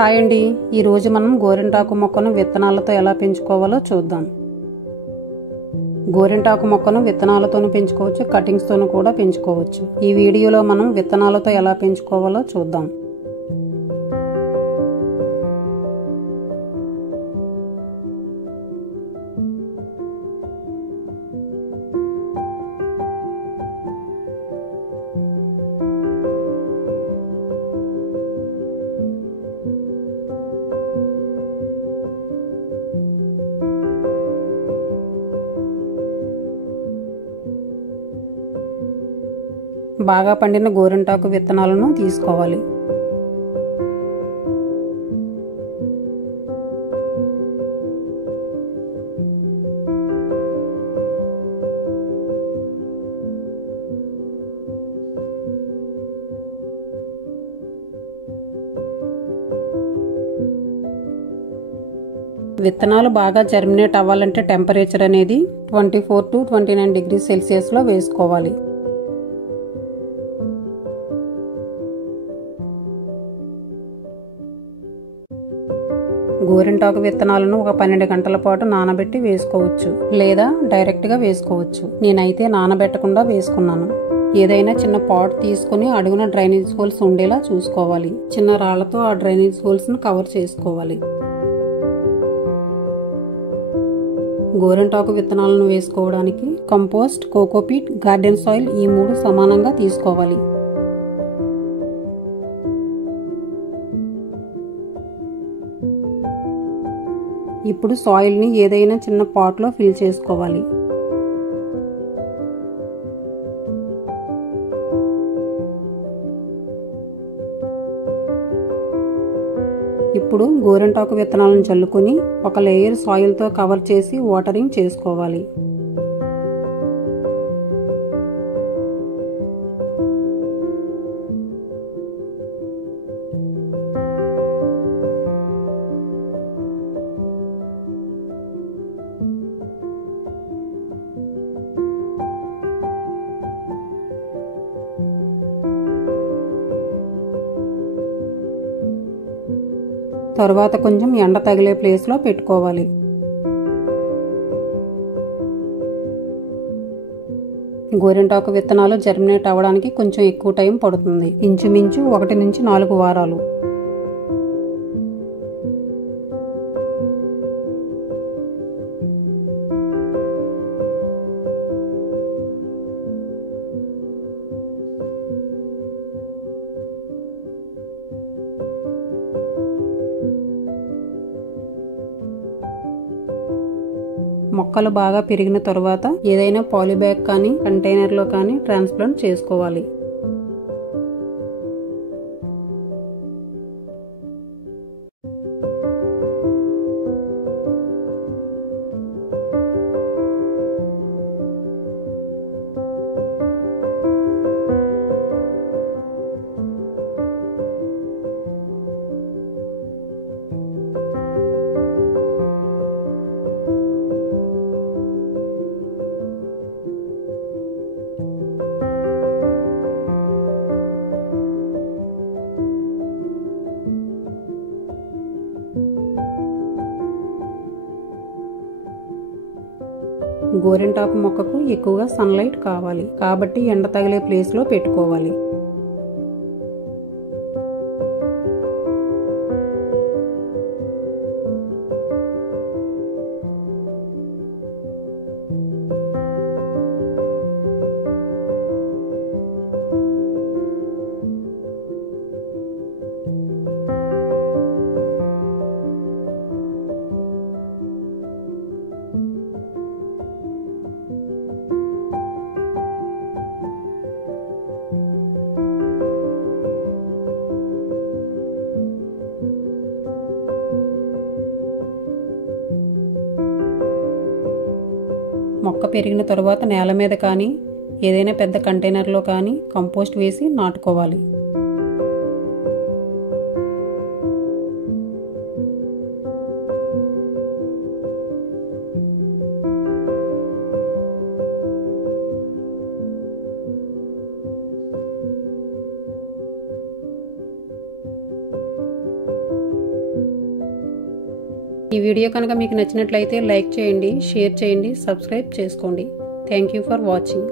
Hi అండి, ఈరోజు మనం గోరింటాకు మొక్కను విత్తనాలతో ఎలా పెంచుకోవాలో చూద్దాం. గోరింటాకు మొక్కను విత్తనాలతోనూ పెంచుకోవచ్చు, కటింగ్స్తోనూ కూడా పెంచుకోవచ్చు. ఈ వీడియోలో మనం విత్తనాలతో ఎలా పెంచుకోవాలో చూద్దాం. బాగా పండిన గోరింటాకు విత్తనాలను తీసుకోవాలి. విత్తనాలు బాగా జర్మినేట్ అవ్వాలంటే టెంపరేచర్ అనేది 24 to 29 degrees సెల్సియస్లో వేసుకోవాలి. గోరింటాకు విత్తనాలను ఒక 12 గంటల పాటు నానబెట్టి వేసుకోవచ్చు, లేదా డైరెక్ట్గా వేసుకోవచ్చు. నేనైతే నానబెట్టకుండా వేసుకున్నాను. ఏదైనా చిన్న పాట్ తీసుకుని అడుగున డ్రైనేజ్ హోల్స్ ఉండేలా చూసుకోవాలి. చిన్న రాళ్లతో ఆ డ్రైనేజ్ హోల్స్ను కవర్ చేసుకోవాలి. గోరింటాకు విత్తనాలను వేసుకోవడానికి కంపోస్ట్, కోకోపీట్, గార్డెన్ సాయిల్ ఈ 3 సమానంగా తీసుకోవాలి. ఇప్పుడు సాయిల్ని ఏదైనా చిన్న పాట్లో ఫిల్ చేసుకోవాలి. ఇప్పుడు గోరింటాకు విత్తనాలను చల్లుకొని ఒక లేయర్ సాయిల్తో కవర్ చేసి వాటరింగ్ చేసుకోవాలి. తరువాత కొంచెం ఎండ తగిలే ప్లేస్లో పెట్టుకోవాలి. గోరింటాకు విత్తనాలు జర్మినేట్ అవ్వడానికి కొంచెం ఎక్కువ టైం పడుతుంది, ఇంచుమించు 1 నుంచి 4 వారాలు. మొక్కలు బాగా పెరిగిన తరువాత ఏదైనా పాలీబ్యాగ్ కానీ కంటైనర్లో కానీ ట్రాన్స్ప్లాంట్ చేసుకోవాలి. గోరింటాకు మొక్కకు ఎక్కువగా సన్లైట్ కావాలి, కాబట్టి ఎండ తగిలే ప్లేస్లో పెట్టుకోవాలి. మొక్క పెరిగిన తరువాత నేల మీద కానీ ఏదైనా పెద్ద కంటైనర్లో కానీ కంపోస్ట్ వేసి నాటుకోవాలి. ఈ వీడియో కనుక మీకు నచ్చినట్లయితే లైక్ చేయండి, షేర్ చేయండి, సబ్స్క్రైబ్ చేసుకోండి. Thank you for watching.